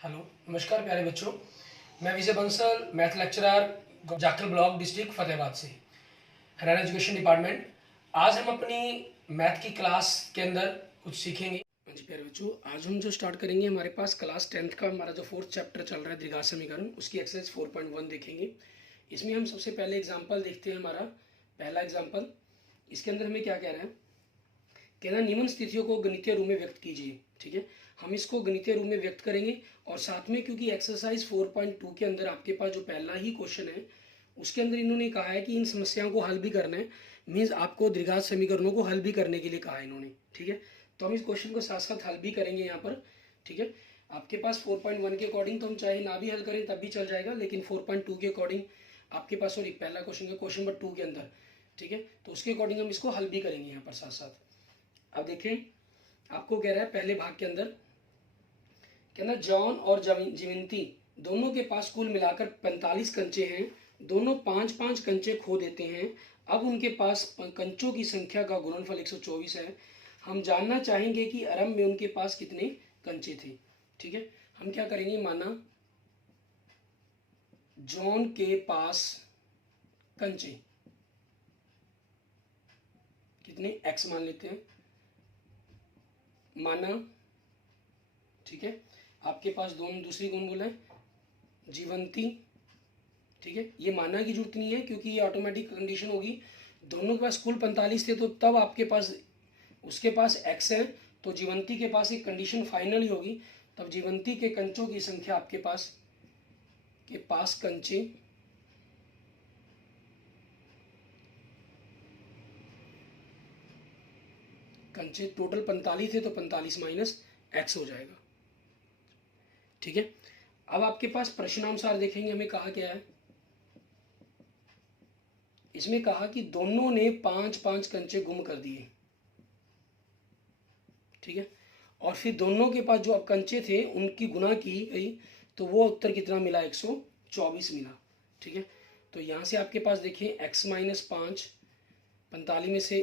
Hello, नमस्कार प्यारे बच्चों। मैं Vijay Bansal, math lecturer, Jakhal block, district Fatehabad से, हरियाणा एजुकेशन डिपार्टमेंट। आज हम अपनी मैथ की क्लास के अंदर कुछ सीखेंगे। जी प्यारे बच्चों, आज हम जो स्टार्ट करेंगे, हमारे पास क्लास 10th का हमारा जो 4th चैप्टर चल रहा है द्विघात समीकरण, उसकी एक्सरसाइज 4.1 देखेंगे। इसमें हम सबसे पहले एग्जाम्पल देखते हैं। हमारा पहला एग्जाम्पल, इसके अंदर हमें क्या कह रहा है, कहना निम्न स्थितियों को गणितीय रूप में व्यक्त कीजिए। ठीक है, हम इसको गणितीय रूप में व्यक्त करेंगे। और साथ में क्योंकि एक्सरसाइज 4.2 के अंदर आपके पास जो पहला ही क्वेश्चन है, उसके अंदर इन्होंने कहा है कि इन समस्याओं को हल भी करना है, मीन्स आपको द्विघात समीकरणों को हल भी करने के लिए कहा है इन्होंने। ठीक है, तो हम इस क्वेश्चन को साथ साथ हल भी करेंगे यहाँ पर। ठीक है, आपके पास 4.1 के अकॉर्डिंग तो हम चाहे ना भी हल करें तब भी चल जाएगा, लेकिन 4.2 के अकॉर्डिंग आपके पास, और पहला क्वेश्चन है क्वेश्चन नंबर 2 के अंदर। ठीक है, तो उसके अकॉर्डिंग हम इसको हल भी करेंगे यहाँ पर साथ साथ। अब देखें, आपको कह रहा है पहले भाग के अंदर, कहना जॉन और जिमिंती दोनों के पास कुल मिलाकर 45 कंचे हैं। दोनों 5-5 कंचे खो देते हैं। अब उनके पास कंचों की संख्या का गुणनफल 124 है। हम जानना चाहेंगे कि आरंभ में उनके पास कितने कंचे थे। ठीक है, हम क्या करेंगे, माना जॉन के पास कंचे कितने, एक्स मान लेते हैं, माना। ठीक है, आपके पास दोनों दूसरी कौन बोला है, जीवंती। ठीक है, ये मानना की जरूरत नहीं है क्योंकि ये ऑटोमेटिक कंडीशन होगी। दोनों के पास कुल 45 थे, तो तब आपके पास, उसके पास एक्स है, तो जीवंती के पास एक कंडीशन फाइनल ही होगी। तब जीवंती के कंचों की संख्या आपके पास कंचे टोटल 45 थे, तो 45 माइनस एक्स हो जाएगा। ठीक है, अब आपके पास प्रश्नानुसार देखेंगे, हमें कहा क्या है, इसमें कहा कि दोनों ने 5-5 कंचे गुम कर दिए। ठीक है, और फिर दोनों के पास जो अब कंचे थे उनकी गुना की गई, तो वो उत्तर कितना मिला, 124 मिला। ठीक है, तो यहाँ से आपके पास देखिए x माइनस 5, 45 में से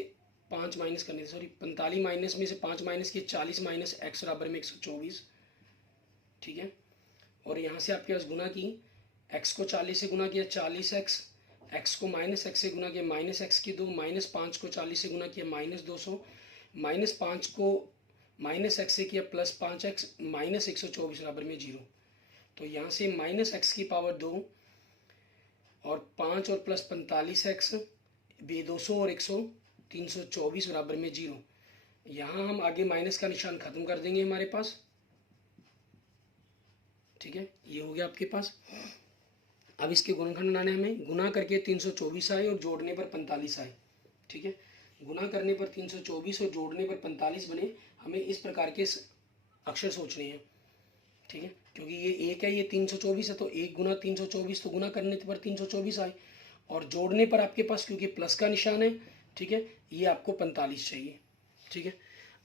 5 माइनस करने, सॉरी 45 माइनस में से 5 माइनस किए, 40 माइनस एक्स बराबर में 124। ठीक है, और यहाँ से आपके पास गुना की, x को 40 से गुना किया, 40x, x को माइनस एक्स से गुना किया, माइनस एक्स की 2, माइनस 5 को 40 से गुना किया, माइनस 200, माइनस 5 को माइनस एक्स से किया, प्लस 5x, माइनस 124 बराबर में 0। तो यहाँ से माइनस एक्स की पावर 2 और 5 और प्लस 45x, 200 और 100, 324 बराबर में 0। यहाँ हम आगे माइनस का निशान खत्म कर देंगे हमारे पास। ठीक है, ये हो गया आपके पास। अब इसके गुणनखंड बनाने, हमें गुना करके 324 आए और जोड़ने पर 45 आए। ठीक है, गुना करने पर 324 और जोड़ने पर 45 बने। हमें इस प्रकार के अक्षर सोचने हैं। ठीक है, क्योंकि ये एक है, ये 324 है, तो 1 गुना 324, तो गुना करने पर 324 आए, और जोड़ने पर आपके पास क्योंकि प्लस का निशान है, ठीक है, ये आपको 45 चाहिए। ठीक है,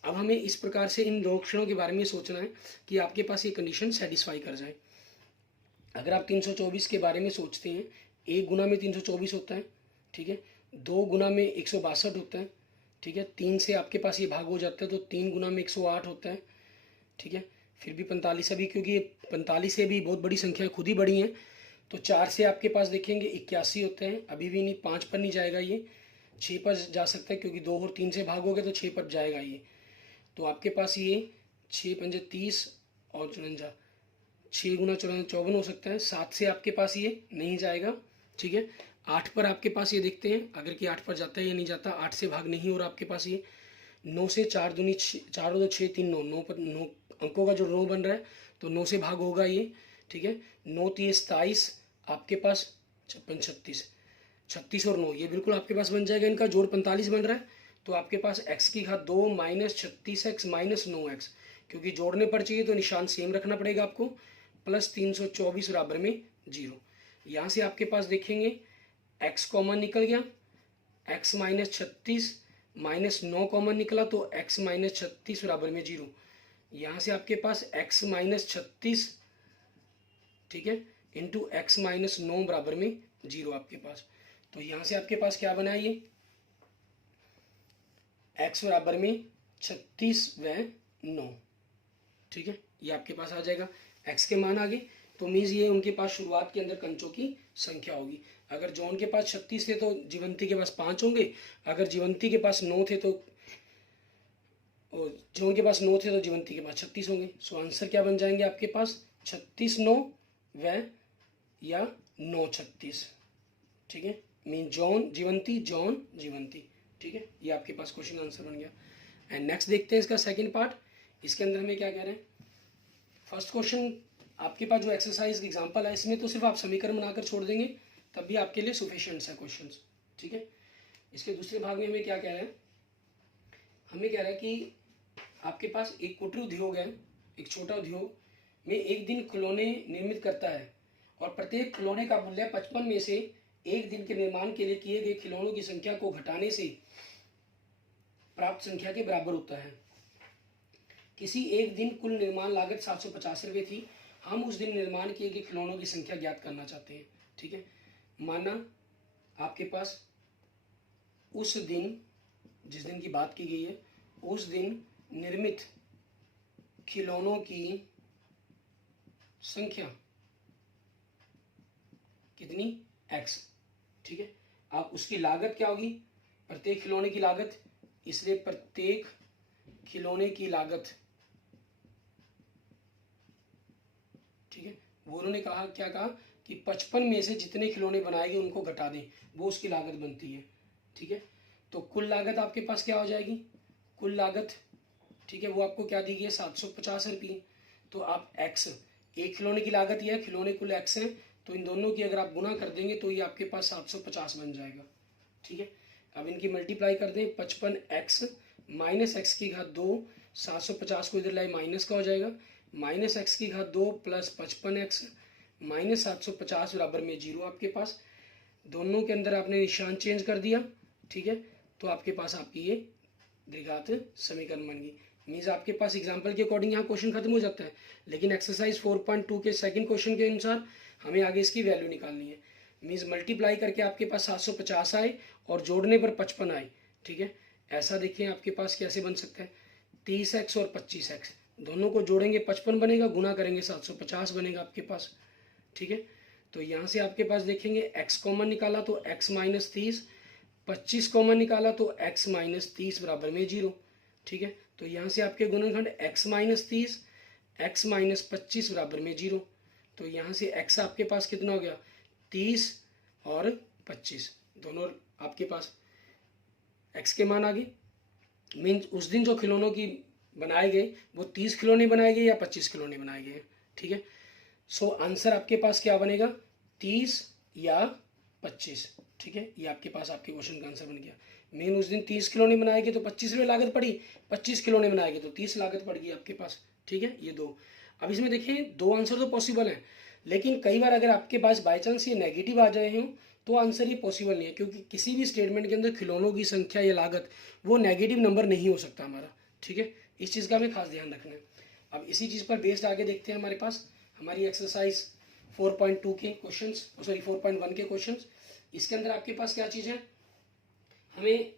अब हमें इस प्रकार से इन दो अक्षरों के बारे में सोचना है कि आपके पास ये कंडीशन सेटिस्फाई कर जाए। अगर आप 324 के बारे में सोचते हैं, 1 गुना में 324 होता है। ठीक है, 2 गुना में 162 होता है। ठीक है, 3 से आपके पास ये भाग हो जाता है, तो 3 गुना में 108 होता है। ठीक है, फिर भी 45 अभी, क्योंकि ये 45 से भी बहुत बड़ी संख्या खुद ही बड़ी है, तो 4 से आपके पास देखेंगे 81 होते हैं। अभी भी नहीं, 5 पर नहीं जाएगा, ये 6 पर जा सकता है, क्योंकि 2 और 3 से भागोगे तो 6 पर जाएगा ये। तो आपके पास ये 6 पंजे 30 और 54, 6 गुना 54 हो सकता है। 7 से आपके पास ये नहीं जाएगा। ठीक है, 8 पर आपके पास ये देखते हैं अगर कि 8 पर जाता है या नहीं जाता। 8 से भाग नहीं हो रहा आपके पास ये। 9 से 4 दूनी 4 और 2 6, 3 9, 9 पर 9 अंकों का जो रो बन रहा है, तो 9 से भाग होगा ये। ठीक है, 9 3 27, आपके पास 56 36, 36 और 9, ये बिल्कुल आपके पास बन जाएगा। इनका जोड़ 45 बन रहा है, तो आपके पास x की घात 2 माइनस 36x माइनस 9x, क्योंकि जोड़ने पर चाहिए तो निशान सेम रखना पड़ेगा आपको, प्लस 324 बराबर में 0। यहाँ से आपके पास देखेंगे x कॉमन निकल गया, x माइनस 36 माइनस 9 कॉमन निकला, तो x माइनस 36 बराबर में 0। यहाँ से आपके पास x माइनस 36, ठीक है, इंटू एक्स माइनस 9 बराबर में 0 आपके पास। तो यहाँ से आपके पास क्या बना, ये x बराबर में 36 व 9। ठीक है, ये आपके पास आ जाएगा। एक्स के मान आ गए तो मीन्स ये उनके पास शुरुआत के अंदर कंचों की संख्या होगी। अगर जॉन के पास 36 थे तो जीवंती के पास 5 होंगे, अगर जीवंती के पास 9 थे तो जॉन के पास 9 थे तो जीवंती के पास 36 होंगे। सो आंसर क्या बन जाएंगे आपके पास 36 9 व या 9 36। ठीक है, मीन जॉन जीवंती जॉन जीवंती। ठीक है, ये आपके पास क्वेश्चन आंसर बन गया। एंड नेक्स्ट देखते हैं इसका सेकंड पार्ट। इसके अंदर हमें क्या कह रहे हैं। फर्स्ट क्वेश्चन आपके पास जो एक्सरसाइज एग्जांपल है इसमें तो सिर्फ आप समीकरण बनाकर छोड़ देंगे तब भी आपके लिए सफिशिएंट है क्वेश्चंस। ठीक है, इसके दूसरे भाग में हमें क्या कह रहा है, हमें कह रहा है कि आपके पास एक कुटीर उद्योग है, एक छोटा उद्योग में एक दिन खिलौने निर्मित करता है और प्रत्येक खिलौने का मूल्य 55 में से एक दिन के निर्माण के लिए किए गए खिलौनों की संख्या को घटाने से प्राप्त संख्या के बराबर होता है। किसी एक दिन कुल निर्माण लागत 750 रुपये थी। हम उस दिन निर्माण किए गए खिलौनों की संख्या ज्ञात करना चाहते हैं। ठीक है, माना आपके पास उस दिन, जिस दिन की बात की गई है, उस दिन निर्मित खिलौनों की संख्या कितनी x। ठीक है, अब उसकी लागत क्या होगी, प्रत्येक खिलौने की लागत, इसलिए प्रत्येक खिलौने की लागत। ठीक है, वो उन्होंने कहा, क्या कहा कि 55 में से जितने खिलौने बनाए गए उनको घटा दें, वो उसकी लागत बनती है। ठीक है, तो कुल लागत आपके पास क्या हो जाएगी, कुल लागत। ठीक है, वो आपको क्या दी गई है 750 रुपये। तो आप x, एक खिलौने की लागत ये है, खिलौने कुल x हैं, तो इन दोनों की अगर आप गुना कर देंगे तो ये आपके पास 750 बन जाएगा। ठीक है, अब इनकी मल्टीप्लाई कर दें, 55x माइनस एक्स की घात 2, 750 को इधर लाए माइनस का हो जाएगा, माइनस एक्स की घात 2 प्लस 55x माइनस 750 बराबर में 0 आपके पास। दोनों के अंदर आपने निशान चेंज कर दिया। ठीक है, तो आपके पास आपकी ये द्विघात समीकरण बन गई। मीन्स आपके पास एग्जाम्पल के अकॉर्डिंग यहाँ क्वेश्चन खत्म हो जाता है, लेकिन एक्सरसाइज 4.2 के सेकंड क्वेश्चन के अनुसार हमें आगे इसकी वैल्यू निकालनी है। मीन्स मल्टीप्लाई करके आपके पास 750 आए और जोड़ने पर 55 आए। ठीक है, ऐसा देखिए आपके पास कैसे बन सकता है, 30x और 25x दोनों को जोड़ेंगे 55 बनेगा, गुना करेंगे 750 बनेगा आपके पास। ठीक है, तो यहाँ से आपके पास देखेंगे x कॉमन निकाला तो x माइनस 30, 25 कॉमन निकाला तो x माइनस 30 बराबर में 0। ठीक है, तो यहाँ से आपके गुणनखंड x माइनस 30 x माइनस 25 बराबर में 0। तो यहाँ से x आपके पास कितना हो गया, 30 और 25 दोनों आपके पास x के मान आ गए। मीन्स उस दिन जो खिलौनों की बनाए गए वो 30 खिलौने बनाए गए या 25 खिलौने बनाए गए। ठीक है, सो आंसर आपके पास क्या बनेगा, 30 या 25। ठीक है, ये आपके पास आपके क्वेश्चन का आंसर बन गया। मेन उस दिन 30 खिलौने बनाए गए तो 25 रुपये लागत पड़ी, 25 खिलौने बनाए गए तो 30 लागत पड़ गई आपके पास। ठीक है, ये दो। अब इसमें देखिए दो आंसर तो पॉसिबल है, लेकिन कई बार अगर आपके पास बाई चांस ये नेगेटिव आ जाए हों तो आंसर ये पॉसिबल नहीं है, क्योंकि किसी भी स्टेटमेंट के अंदर खिलौनों की संख्या या लागत वो नेगेटिव नंबर नहीं हो सकता हमारा। ठीक है, इस चीज़ का हमें खास ध्यान रखना है। अब इसी चीज़ पर बेस्ड आगे देखते हैं हमारे पास हमारी एक्सरसाइज 4.2 के क्वेश्चंस, सॉरी 4.1 के क्वेश्चंस। इसके अंदर आपके पास क्या चीज़ है, हमें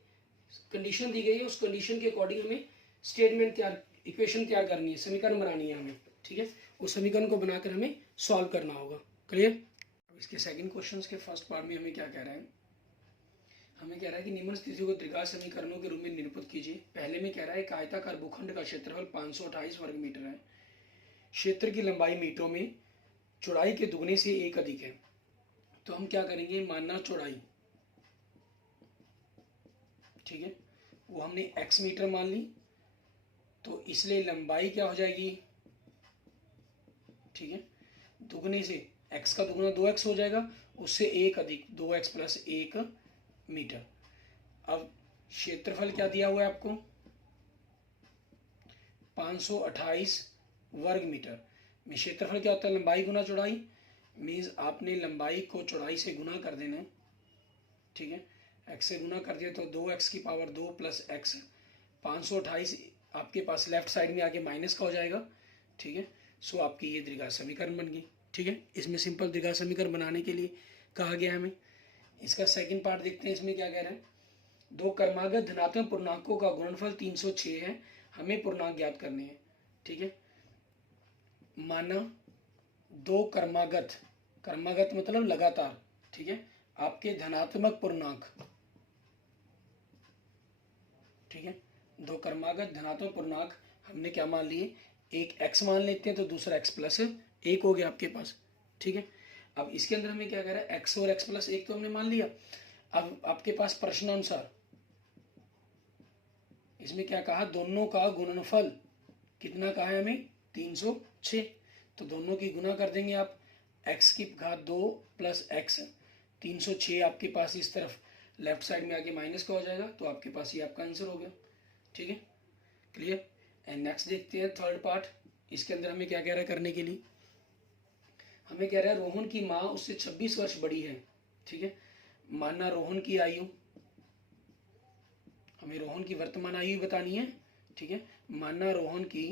कंडीशन दी गई है, उस कंडीशन के अकॉर्डिंग हमें स्टेटमेंट तैयार, इक्वेशन तैयार करनी है, समीकरण बनानी है हमें। ठीक है, उस समीकरण को बनाकर हमें सॉल्व करना होगा। क्लियर। इसके सेकंड क्वेश्चन के फर्स्ट पार्ट में हमें क्या कह रहा है, हमें कह रहा है कि निम्न स्थिति को त्रिघात समीकरणों के रूप में निरूपित कीजिए। पहले में कह रहा है एक आयताकार भूखंड का क्षेत्रफल 528 वर्ग मीटर है, क्षेत्र की लंबाई मीटरों में, चौड़ाई के दुगने से एक अधिक है। तो हम क्या करेंगे, मानना चौड़ाई, ठीक है, वो हमने x मीटर मान ली, तो इसलिए लंबाई क्या हो जाएगी, ठीक है, दुगने से x का दुगना 2x हो जाएगा, उससे एक अधिक 2x प्लस 1 मीटर। अब क्षेत्रफल क्या दिया हुआ है आपको, 528 वर्ग मीटर में क्षेत्रफल क्या होता है, लंबाई गुना चौड़ाई। मीन्स आपने लंबाई को चौड़ाई से गुना कर देना है। ठीक है, x से गुना कर दिया तो 2x की पावर 2 प्लस x, 528 आपके पास लेफ्ट साइड में आके माइनस का हो जाएगा। ठीक है, सो आपकी ये द्विघात समीकरण बन गई। ठीक है, इसमें सिंपल द्विघात समीकरण बनाने के लिए कहा गया हमें। इसका सेकंड पार्ट देखते हैं, इसमें क्या कह रहे हैं, दो क्रमागत धनात्मक पूर्णांकों का गुणनफल 306 है, हमें पूर्णांक ज्ञात करने हैं। ठीक है, माना दो क्रमागत, क्रमागत मतलब लगातार, ठीक है, आपके धनात्मक पूर्णांक, ठीक है, दो क्रमागत धनात्मक पूर्णांक हमने क्या मान लिए, एक x मान लेते हैं तो दूसरा x प्लस एक हो गया आपके पास, ठीक है। अब इसके अंदर हमें क्या कह रहा है, x और x प्लस एक तो हमने मान लिया। अब आपके पास प्रश्नानुसार इसमें क्या कहा, दोनों का गुणनफल कितना कहा है हमें, 306, तो दोनों की गुना कर देंगे आप, x की घात 2 प्लस x, 306 आपके पास इस तरफ लेफ्ट साइड में आके माइनस का हो जाएगा, तो आपके पास ये आपका आंसर हो गया, ठीक है, क्लियर। एंड नेक्स्ट देखते हैं थर्ड पार्ट। इसके अंदर हमें क्या कह रहा है करने के लिए, हमें कह रहा है रोहन की माँ उससे 26 वर्ष बड़ी है, ठीक है। मानना रोहन की आयु, हमें रोहन की वर्तमान आयु बतानी है, ठीक है। मानना रोहन की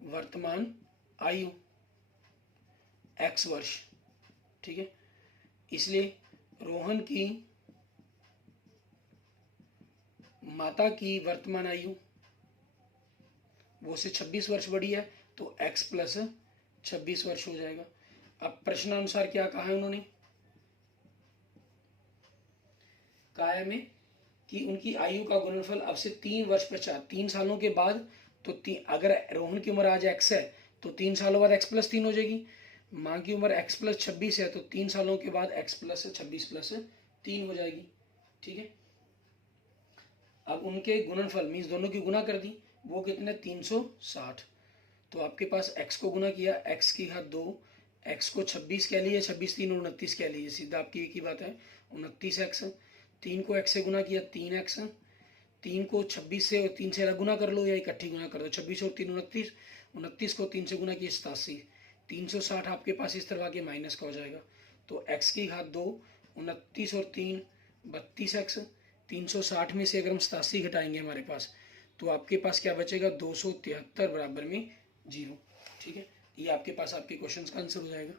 वर्तमान आयु x वर्ष, ठीक है, इसलिए रोहन की माता की वर्तमान आयु वो से 26 वर्ष बड़ी है, तो x प्लस 26 वर्ष हो जाएगा। अब प्रश्नानुसार क्या कहा है उन्होंने, कहा है हमें कि उनकी आयु का गुणनफल अब से 3 वर्ष पश्चात, 3 सालों के बाद, तो अगर रोहन की उम्र आज x है तो 3 सालों बाद x प्लस 3 हो जाएगी, माँ की उम्र x प्लस 26 है तो 3 सालों के बाद x प्लस 26 प्लस 3 हो जाएगी, ठीक है। अब उनके गुणनफल मीन्स दोनों की गुना कर दी, वो कितने 360, तो आपके पास x को गुना किया, x की घात 2, x को 26 कह लीजिए, 26 3 29 कह लीजिए, सीधा आपकी एक ही बात है 29x, 3 को x से गुना किया 3x, 3 को 26 से और 3 से गुना कर लो या इकट्ठी गुना कर दो, 26 और 3 29, 29 को 3 से गुना किया 87, 360 आपके पास इस तरह के माइनस का हो जाएगा, तो x की घात 2, 29 और 3 32x, 360 में से अगर हम 87 घटाएंगे हमारे पास, तो आपके पास क्या बचेगा 273 बराबर में 0, ठीक है। ये आपके पास आपके क्वेश्चन का आंसर हो जाएगा,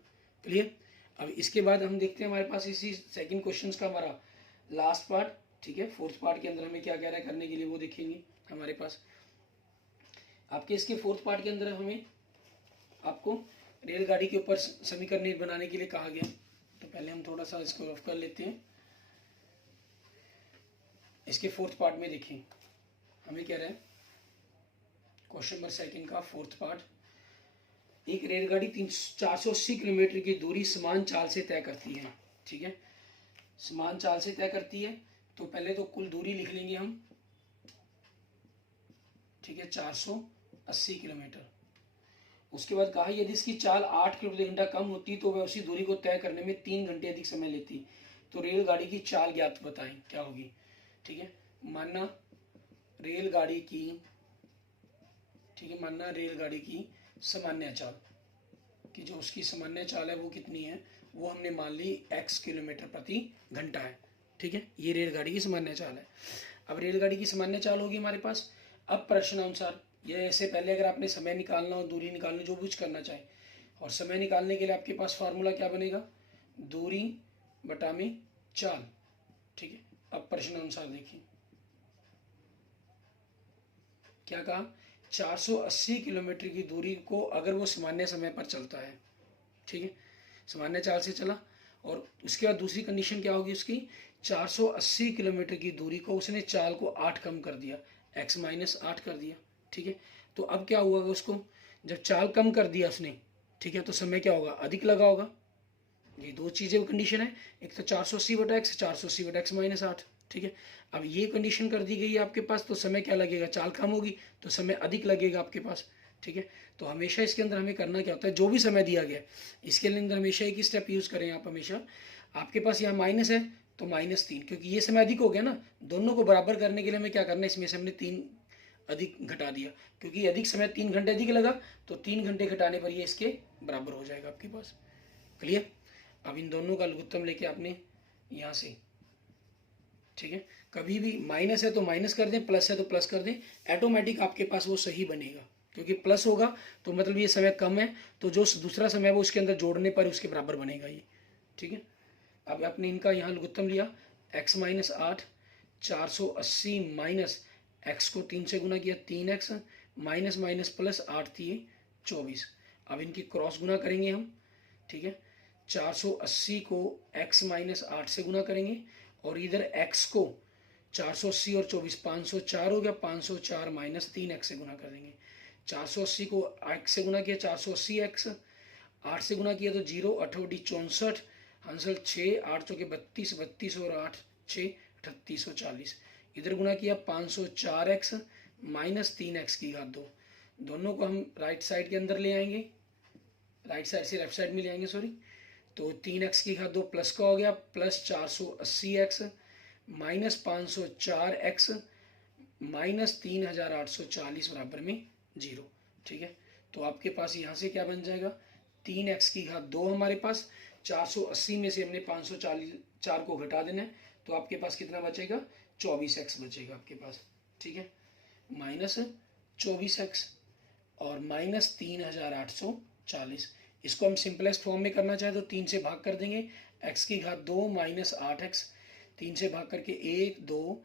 क्लियर। अब इसके बाद हम देखते हैं हमारे पास इसी सेकंड क्वेश्चन का हमारा लास्ट पार्ट, ठीक है। फोर्थ पार्ट के अंदर हमें क्या कह रहा है करने के लिए वो देखेंगे हमारे पास। आपके इसके फोर्थ पार्ट के अंदर हमें आपको रेलगाड़ी के ऊपर समीकरण बनाने के लिए कहा गया, तो पहले हम थोड़ा सा इसको रफ कर लेते हैं। इसके फोर्थ पार्ट में देखें हमें कह रहा है क्वेश्चन नंबर सेकंड का फोर्थ पार्ट, एक रेलगाड़ी 480 किलोमीटर की दूरी समान चाल से तय करती है, ठीक है, समान चाल से तय करती है, तो पहले तो कुल दूरी लिख लेंगे हम, ठीक है, 480 किलोमीटर। उसके बाद कहा यदि इसकी चाल 8 किलोमीटर घंटा कम होती तो वह उसी दूरी को तय करने में 3 घंटे अधिक समय लेती, तो रेलगाड़ी की चाल ज्ञात बताएं क्या होगी, ठीक है। मानना रेलगाड़ी की, ठीक है, मानना रेलगाड़ी की सामान्य चाल कि जो उसकी सामान्य चाल है वो कितनी है, वो हमने मान ली x किलोमीटर प्रति घंटा है, ठीक है, ये रेलगाड़ी की सामान्य चाल है। अब रेलगाड़ी की सामान्य चाल होगी हमारे पास। अब प्रश्नानुसार ये ऐसे पहले अगर आपने समय निकालना हो, दूरी निकालना, जो कुछ करना चाहे, और समय निकालने के लिए आपके पास फार्मूला क्या बनेगा, दूरी बटा में चाल, ठीक है। अब प्रश्नानुसार देखिए क्या कहा, 480 किलोमीटर की दूरी को अगर वो सामान्य समय पर चलता है, ठीक है, सामान्य चाल से चला, और उसके बाद दूसरी कंडीशन क्या होगी उसकी, 480 किलोमीटर की दूरी को उसने चाल को 8 कम कर दिया, x माइनस 8 कर दिया, ठीक है। तो अब क्या हुआ उसको, जब चाल कम कर दिया उसने, ठीक है, तो समय क्या होगा, अधिक लगा होगा। ये दो चीज़ें कंडीशन है, एक तो 480 बटा एक्स, 480 बटा एक्स माइनस 8, ठीक है। अब ये कंडीशन कर दी गई है आपके पास, तो समय क्या लगेगा, चाल कम होगी तो समय अधिक लगेगा आपके पास, ठीक है। तो हमेशा इसके अंदर हमें करना क्या होता है, जो भी समय दिया गया इसके अंदर हमेशा एक ही स्टेप यूज़ करें आप हमेशा। आपके पास यहाँ माइनस है तो -3, क्योंकि ये समय अधिक हो गया ना, दोनों को बराबर करने के लिए हमें क्या करना है, इसमें से हमने 3 अधिक घटा दिया, क्योंकि अधिक समय 3 घंटे अधिक लगा, तो 3 घंटे घटाने पर ये इसके बराबर हो जाएगा आपके पास, क्लियर। अब इन दोनों का लघुत्तम लेके आपने यहाँ से, ठीक है, कभी भी माइनस है तो माइनस कर दें, प्लस है तो प्लस कर दें, ऑटोमेटिक आपके पास वो सही बनेगा, क्योंकि प्लस होगा तो मतलब ये समय कम है, तो जो दूसरा समय है वो उसके अंदर जोड़ने पर उसके बराबर बनेगा ये, ठीक है। अब आपने इनका यहाँ लघुत्तम लिया, x माइनस 8, 480 माइनस x को 3 से गुना किया 3x, माइनस माइनस प्लस 8 थी 24। अब इनकी क्रॉस गुना करेंगे हम, ठीक है। 480 को x माइनस 8 से गुना करेंगे और इधर x को 480 और 24 504 हो गया, 504 माइनस 3x से गुना कर देंगे। 480 को x से गुना किया 480x, 8 से गुना किया तो 0, 8 64, आंसर 6, 8 चौके 32, 32 और 8 6 3840। इधर गुना किया 504x माइनस 3x की घात 2, दोनों को हम राइट साइड के अंदर ले आएंगे, राइट साइड से लेफ्ट साइड में ले आएंगे सॉरी। तो 3x की घात 2 प्लस का हो गया plus 480x minus 504x minus 3840 बराबर में 0, ठीक है। तो आपके पास यहाँ से क्या बन जाएगा, 3x की घात 2 हमारे पास, 480 में से हमने 504 को घटा देना है, तो आपके पास कितना बचेगा, 24x बचेगा आपके पास, ठीक है। माइनस 24x और माइनस 3840। इसको हम सिंपलेस्ट फॉर्म में करना चाहे तो 3 से भाग कर देंगे, x की घात 2 माइनस 8x, 3 से भाग करके 1 2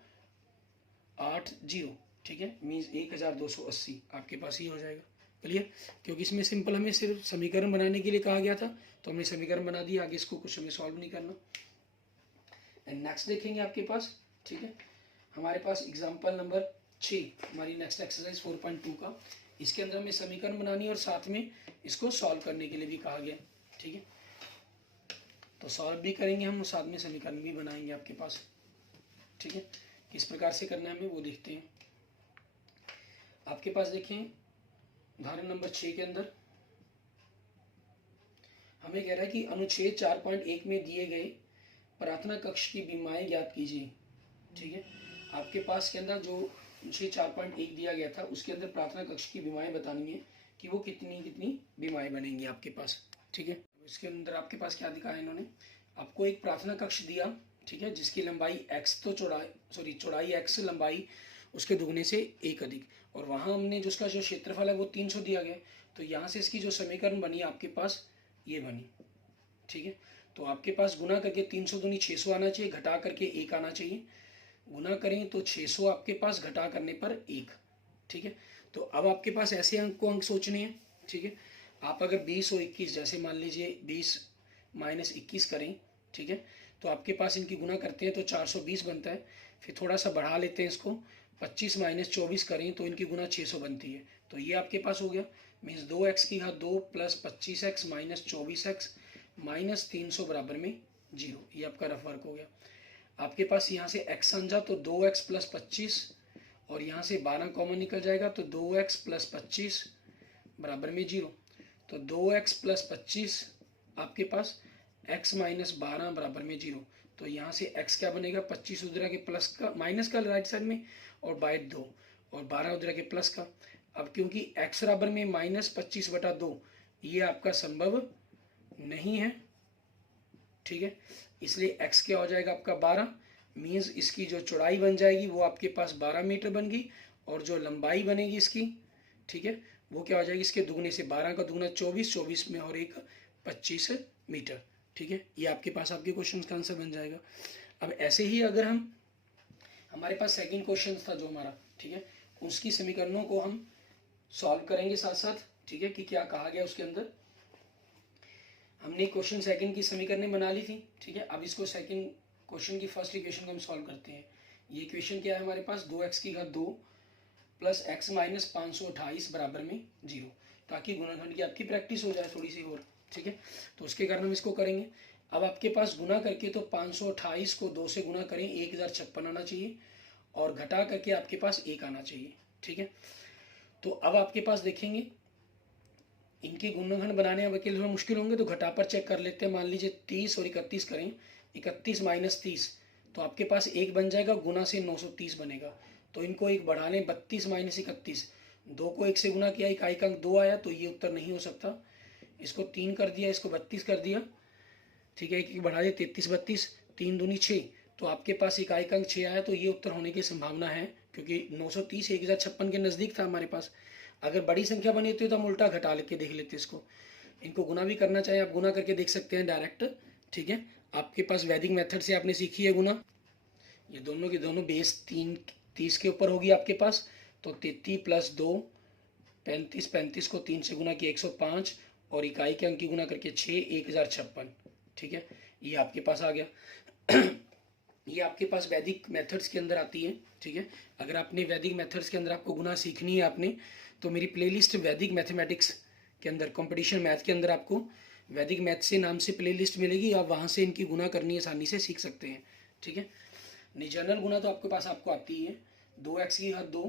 8 0, ठीक है, मीन्स 1280 आपके पास ही हो जाएगा। क्लियर, क्योंकि इसमें सिंपल हमें सिर्फ समीकरण बनाने के लिए कहा गया था, तो हमने समीकरण बना दिया, आगे इसको कुछ हमें सॉल्व नहीं करना। एंड नेक्स्ट देखेंगे आपके पास, ठीक है, हमारे पास एग्जाम्पल नंबर 6, हमारी नेक्स्ट एक्सरसाइज 4.2 का, इसके अंदर हमें समीकरण बनानी और साथ में इसको सॉल्व करने के लिए भी कहा गया, ठीक है। तो सॉल्व भी करेंगे हम, साथ में समीकरण भी बनाएंगे आपके पास, ठीक है। किस प्रकार से करना है हमें वो देखते हैं। आपके पास देखें उदाहरण नंबर 6 के अंदर हमें कह रहा है कि अनुच्छेद 4.1 में दिए गए प्रार्थना कक्ष की बीमाएं ज्ञात कीजिए, ठीक है। आपके पास के अंदर जो अनुच्छेद 4.1 दिया गया था उसके अंदर प्रार्थना कक्ष की बीमाएं बतानी है कि वो कितनी कितनी बीमाएं बनेंगी आपके पास, ठीक है। इसके अंदर आपके पास क्या दिखाया इन्होंने, आपको एक प्रार्थना कक्ष दिया, ठीक है, जिसकी लंबाई x तो चौड़ाई x, लंबाई उसके दुगने से 1 अधिक, और वहाँ हमने जो उसका जो क्षेत्रफल है वो 300 दिया गया, तो यहाँ से इसकी जो समीकरण बनी आपके पास ये बनी, ठीक है। तो आपके पास गुना करके 300 दूनी 600 आना चाहिए, घटा करके 1 आना चाहिए, गुना करें तो 600 आपके पास, घटा करने पर 1, ठीक है। तो अब आपके पास ऐसे अंक सोचने हैं, ठीक है। आप अगर 20 और 21, जैसे मान लीजिए 20 माइनस 21 करें, ठीक है, तो आपके पास इनकी गुना करते हैं तो 420 बनता है, फिर थोड़ा सा बढ़ा लेते हैं इसको, 25 माइनस 24 करें तो इनकी गुना 600 बनती है, तो ये आपके पास हो गया, मीन्स 2x की घात 2 plus 25x minus 24x minus 300 बराबर में 0, ये आपका रफ वर्क हो गया। आपके पास यहाँ से x समझा तो 2x प्लस 25 और यहाँ से 12 कॉमन निकल जाएगा तो 2x प्लस 25 बराबर में 0, तो 2x प्लस 25 आपके पास x माइनस 12 बराबर में 0, तो यहाँ से x क्या बनेगा, 25 उधर के प्लस का माइनस का राइट साइड में और बाय 2 और 12 उधर के प्लस का। अब क्योंकि x बराबर में माइनस 25/2 ये आपका संभव नहीं है, ठीक है, इसलिए x क्या हो जाएगा आपका 12, मीन्स इसकी जो चौड़ाई बन जाएगी वो आपके पास 12 मीटर बन गई, और जो लंबाई बनेगी इसकी, ठीक है, वो क्या हो जाएगी, इसके दुगने से 12 का दुगना 24, 24 में और 1 25 मीटर, ठीक है। ये आपके पास आपके क्वेश्चन का आंसर बन जाएगा। अब ऐसे ही अगर हम, हमारे पास सेकंड क्वेश्चन था जो हमारा, ठीक है, उसकी समीकरणों को हम सॉल्व करेंगे साथ साथ, ठीक है, कि क्या कहा गया उसके अंदर। हमने क्वेश्चन सेकंड की समीकरणें बना ली थी, ठीक है। अब इसको सेकंड क्वेश्चन की फर्स्ट इक्वेशन को हम सॉल्व करते हैं। ये इक्वेशन क्या है हमारे पास, 2x की घात 2 प्लस x माइनस 528 बराबर में 0, ताकि गुणनखंड की आपकी प्रैक्टिस हो जाए थोड़ी सी और, ठीक है। तो उसके कारण हम इसको करेंगे। अब आपके पास गुना करके तो 528 को 2 से गुना करें 1056 आना चाहिए, और घटा करके आपके पास 1 आना चाहिए, ठीक है। तो अब आपके पास देखेंगे इनके गुणनखंड बनाने अब के थोड़ा मुश्किल होंगे, तो घटा पर चेक कर लेते हैं। मान लीजिए 30 और 31 करें, 31 माइनस 30, तो आपके पास 1 बन जाएगा, गुना से 930 बनेगा, तो इनको एक बढ़ा लें, 32 माइनस 31, 2 को 1 से गुना किया, इकाई का अंक 2 आया, तो ये उत्तर नहीं हो सकता। इसको 3 कर दिया, इसको 32 कर दिया, ठीक है, एक बढ़ा दिया, 33 32, 3 दूनी 6, तो आपके पास इकाई का अंक 6 आया, तो ये उत्तर होने की संभावना है, क्योंकि 930 1056 के नज़दीक था हमारे पास। अगर बड़ी संख्या बनी होती तो हम उल्टा घटा लेके देख लेते इसको। इनको गुना भी करना चाहें आप गुना करके देख सकते हैं डायरेक्ट, ठीक है। आपके पास वैदिक मेथड से आपने सीखी है गुना, ये दोनों के दोनों बेस 30 के ऊपर होगी आपके पास, तो 33 प्लस 2 35, 35 को 3 से गुना किया 105, और इकाई के अंक की गुना करके 6, 1056। ठीक है, ये आपके पास आ गया। ये आपके पास वैदिक मेथड्स के अंदर आती है। ठीक है, अगर आपने वैदिक मेथड्स के अंदर आपको गुना सीखनी है आपने, तो मेरी प्लेलिस्ट वैदिक मैथमेटिक्स के अंदर कंपटीशन मैथ के अंदर आपको वैदिक मैथ से नाम से प्लेलिस्ट मिलेगी, आप वहाँ से इनकी गुना करनी आसानी से सीख सकते हैं। ठीक है, जनरल गुना तो आपके पास आपको आती है, 2x की घात 2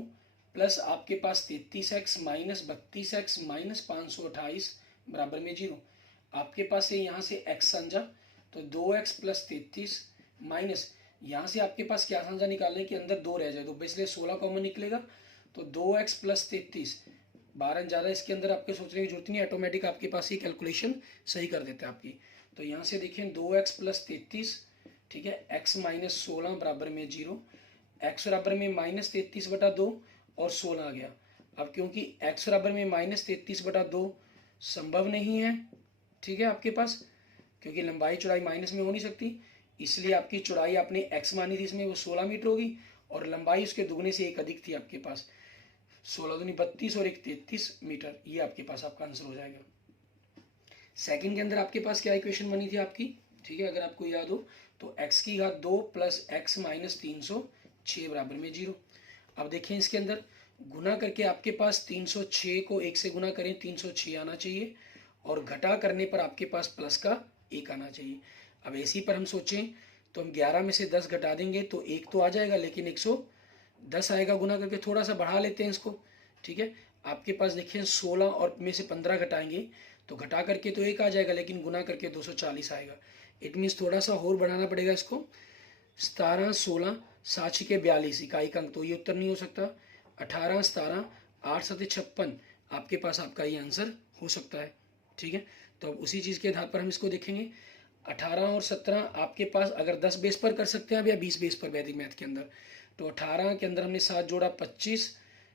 प्लस आपके पास 33x माइनस 32x माइनस 528 बराबर में 0। आपके पास है यहाँ से x साझा, तो 2x प्लस 33 माइनस यहाँ से आपके पास क्या साझा निकालने के अंदर 2 रह जाए, तो इसलिए 16 कॉमन निकलेगा, तो 2x प्लस 33, 12 ज़्यादा इसके अंदर आपके सोचने की जरूरत नहीं, ऑटोमेटिक आपके पास ही कैलकुलेशन सही कर देता है आपकी। तो यहाँ से देखिए 2x प्लस 33, ठीक है, x माइनस 16 बराबर में 0, x बराबर में माइनस 33 बटा 2 और 16 आ गया। अब क्योंकि x बराबर में माइनस 33 बटा 2 संभव नहीं है, ठीक है आपके पास, क्योंकि लंबाई चौड़ाई माइनस में हो नहीं सकती, इसलिए आपकी चौड़ाई आपने x मानी थी इसमें, वो 16 मीटर होगी और लंबाई उसके दुगने से एक अधिक थी आपके पास, 16 दूनी 32 और 1 33 मीटर। ये आपके पास आपका आंसर हो जाएगा। सेकंड के अंदर आपके पास क्या इक्वेशन बनी थी आपकी, ठीक है, अगर आपको याद हो तो x की घात 2 प्लस x माइनस 306 बराबर में 0। अब देखें इसके अंदर गुना करके आपके पास 306 को 1 से गुना करें 306 आना चाहिए, और घटा करने पर आपके पास प्लस का 1 आना चाहिए। अब ऐसी पर हम सोचें तो हम 11 में से 10 घटा देंगे तो 1 तो आ जाएगा, लेकिन 110 आएगा, गुना करके थोड़ा सा बढ़ा लेते हैं इसको। ठीक है, आपके पास देखिए 16 और में से 15 घटाएंगे तो घटा करके तो 1 आ जाएगा, लेकिन गुना करके 240 आएगा। इट मीन्स थोड़ा सा और बढ़ाना पड़ेगा इसको। 17 16 7 के 42 इकाई का अंक, तो ये उत्तर नहीं हो सकता। 18 17 8 7 56 आपके पास आपका ये आंसर हो सकता है। ठीक है, तो अब उसी चीज़ के आधार पर हम इसको देखेंगे। 18 और 17 आपके पास अगर 10 बेस पर कर सकते हैं अब, या 20 बेस पर वैदिक मैथ के अंदर, तो 18 के अंदर हमने 7 जोड़ा 25,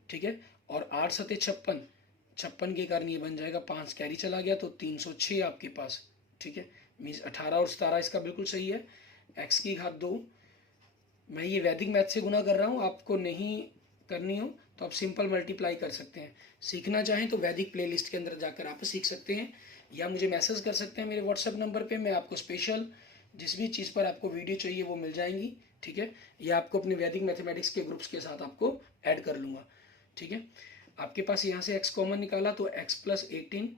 ठीक है, और 8 7 56, 56 के कारण ये बन जाएगा 5 कैरी चला गया तो 306 आपके पास। ठीक है, मीन्स 18 और 17 इसका बिल्कुल सही है। x की घात 2, मैं ये वैदिक मैथ से गुना कर रहा हूँ, आपको नहीं करनी हो तो आप सिंपल मल्टीप्लाई कर सकते हैं। सीखना चाहें तो वैदिक प्लेलिस्ट के अंदर जाकर आप सीख सकते हैं, या मुझे मैसेज कर सकते हैं मेरे व्हाट्सएप नंबर पे, मैं आपको स्पेशल जिस भी चीज़ पर आपको वीडियो चाहिए वो मिल जाएंगी। ठीक है, या आपको अपने वैदिक मैथमेटिक्स के ग्रुप्स के साथ आपको ऐड कर लूँगा। ठीक है, आपके पास यहाँ से x कॉमन निकाला तो x प्लस 18,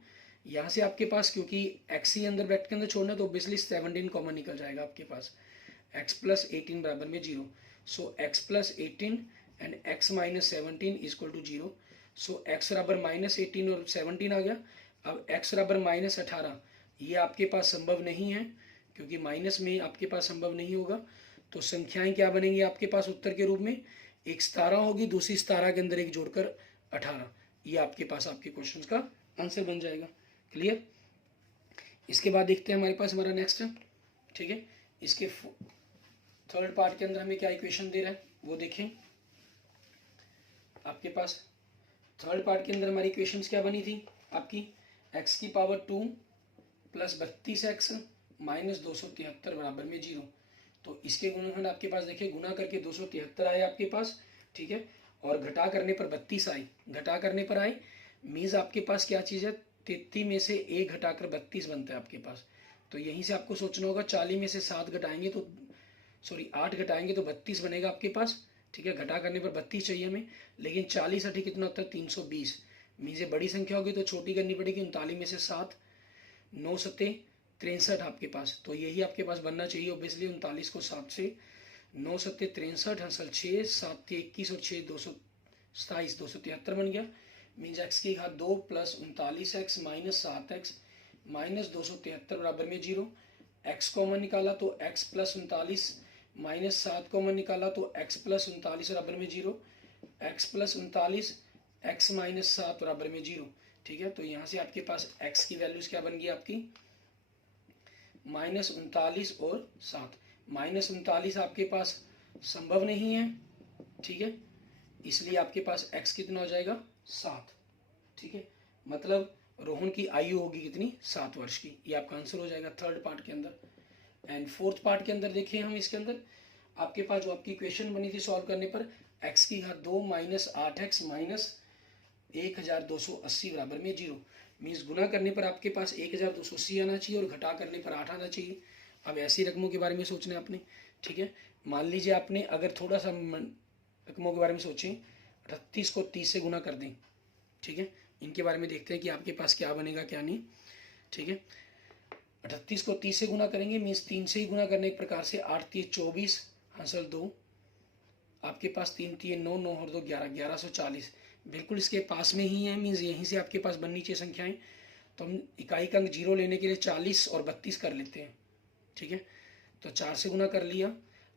यहाँ से आपके पास क्योंकि x ही अंदर ब्रैकेट के अंदर छोड़ना है तो ऑब्वियसली 17 कॉमन निकल जाएगा आपके पास। x प्लस 18 बराबर में 0, so x plus 18 and x minus 17 equal to 0। So x बराबर माइनस 18 और 17 आ गया। अब x बराबर माइनस 18, ये आपके पास संभव नहीं है, क्योंकि माइनस में आपके पास संभव नहीं होगा। तो संख्याएं क्या बनेंगी आपके पास उत्तर के रूप में, एक 17 होगी, दूसरी 17 के अंदर एक जोड़कर 18, ये आपके पास आपके क्वेश्चन का आंसर बन जाएगा। क्लियर। इसके बाद देखते हैं हमारे पास हमारा नेक्स्ट है। ठीक है, इसके थर्ड पार्ट के अंदर हमें क्या इक्वेशन दे रहा है वो देखें। आपके पास थर्ड पार्ट के अंदर हमारी इक्वेशंस क्या बनी थी आपकी, x की पावर 2 प्लस 32x माइनस 273 बराबर में 0। तो इसके गुणनखंड आपके पास देखिए, गुना करके 273 आए आपके पास, ठीक है, और घटा करने पर 32 आई, घटा करने पर आए मीन्स आपके पास क्या चीज़ है, 33 में से 1 घटाकर 32 बनता है आपके पास। तो यहीं से आपको सोचना होगा, 40 में से 7 घटाएंगे तो 8 घटाएंगे तो 32 बनेगा आपके पास। ठीक है, घटा करने पर 32 चाहिए हमें, लेकिन 40 80 कितना होता है 320, मीन्स ये बड़ी संख्या होगी तो छोटी करनी पड़ेगी। 39 में से 7, 9 7 63 आपके पास, तो यही आपके पास बनना चाहिए ऑब्वियसली। 39 को 7 से, 9 7 63 हंसल 6, 7 21 और 6 227, 273 बन गया। मीन्स x की घात 2 plus 39x minus 7x minus 273 बराबर में 0। x कॉमन निकाला तो x प्लस 39 माइनस 7 कॉमन निकाला तो x प्लस 39 बराबर में 0, x प्लस 39 x माइनस 7 बराबर में 0। ठीक है, तो यहाँ से आपके पास x की वैल्यूज क्या बन गई आपकी, माइनस 39 और 7। माइनस 39 आपके पास संभव नहीं है, ठीक है, इसलिए आपके पास x कितना हो जाएगा 7। ठीक है, मतलब रोहन की आयु होगी कितनी, 7 वर्ष की। ये आपका आंसर हो जाएगा थर्ड पार्ट के अंदर। एंड फोर्थ पार्ट के अंदर देखिए हम, इसके अंदर आपके पास जो आपकी इक्वेशन बनी थी सॉल्व करने पर, x की घात 2 माइनस 8x माइनस 1280 बराबर में 0। मीन्स गुना करने पर आपके पास 1280 आना चाहिए और घटा करने पर 8 आना चाहिए। अब ऐसी रकमों के बारे में सोचना है आपने, ठीक है। मान लीजिए आपने अगर थोड़ा सा रकमों के बारे में सोचें, 38 को 30 से गुना कर दें, ठीक है। इनके बारे में देखते हैं कि आपके पास क्या बनेगा क्या नहीं, ठीक है। 38 को 30 से गुना करेंगे, मीन्स 3 से ही गुना करने एक प्रकार से। 8 3 24, हासिल 2, आपके पास 3 3 9 9 और 2 11, 1140 बिल्कुल इसके पास में ही है। मीन्स यहीं से आपके पास बननी चाहिए संख्याएं। तो हम इकाई का अंक 0 लेने के लिए 40 और 32 कर लेते हैं, ठीक है। तो 4 से गुना कर लिया,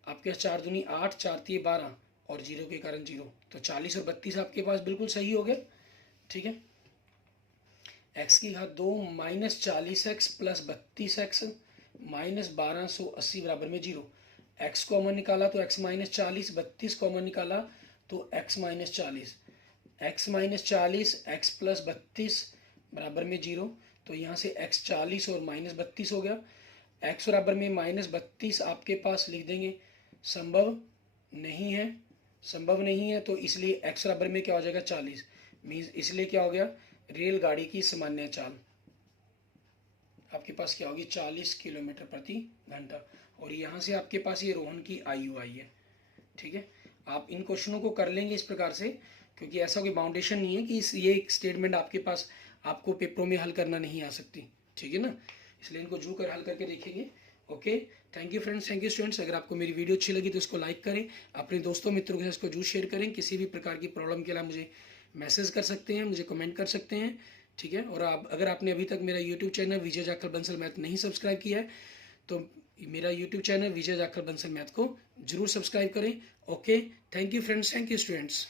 आपके पास 4 दूनी 8, 4 3 12 और 0 के कारण 0, तो 40 और 32 आपके पास बिल्कुल सही हो गया, ठीक है। x की घात 2 minus 40x plus 32x minus 1280 बराबर में 0। x को अमन निकाला तो x माइनस 40, 32 को अमन निकाला तो x minus 40, x minus 40 x plus 32 बराबर में 0। तो यहाँ से x 40 और माइनस 32 हो गया। x बराबर में माइनस 32 आपके पास लिख देंगे, संभव नहीं है, संभव नहीं है, तो इसलिए x बराबर में क्या हो जाएगा 40। मीन्स इसलिए क्या हो गया, रेलगाड़ी की सामान्य चाल आपके पास क्या होगी 40 किलोमीटर प्रति घंटा। और यहाँ से आपके पास ये रोहन की आयु आई है, ठीक है। आप इन क्वेश्चनों को कर लेंगे इस प्रकार से, क्योंकि ऐसा कोई बाउंडेशन नहीं है कि ये स्टेटमेंट आपके पास आपको पेपरों में हल करना नहीं आ सकती, ठीक है ना। इसलिए इनको जू कर हल करके देखेंगे। Okay, thank you friends, thank you students. अगर आपको मेरी वीडियो अच्छी लगी तो इसको लाइक करें, अपने दोस्तों मित्रों के साथ इसको जू शेयर करें। किसी भी प्रकार की प्रॉब्लम के लिए मुझे मैसेज कर सकते हैं, मुझे कमेंट कर सकते हैं, ठीक है। और अगर आपने अभी तक मेरा यूट्यूब चैनल विजय जाखल बंसल मैथ नहीं सब्सक्राइब किया है तो मेरा यूट्यूब चैनल विजय जाखल बंसल मैथ को जरूर सब्सक्राइब करें। Okay, thank you friends, thank you students.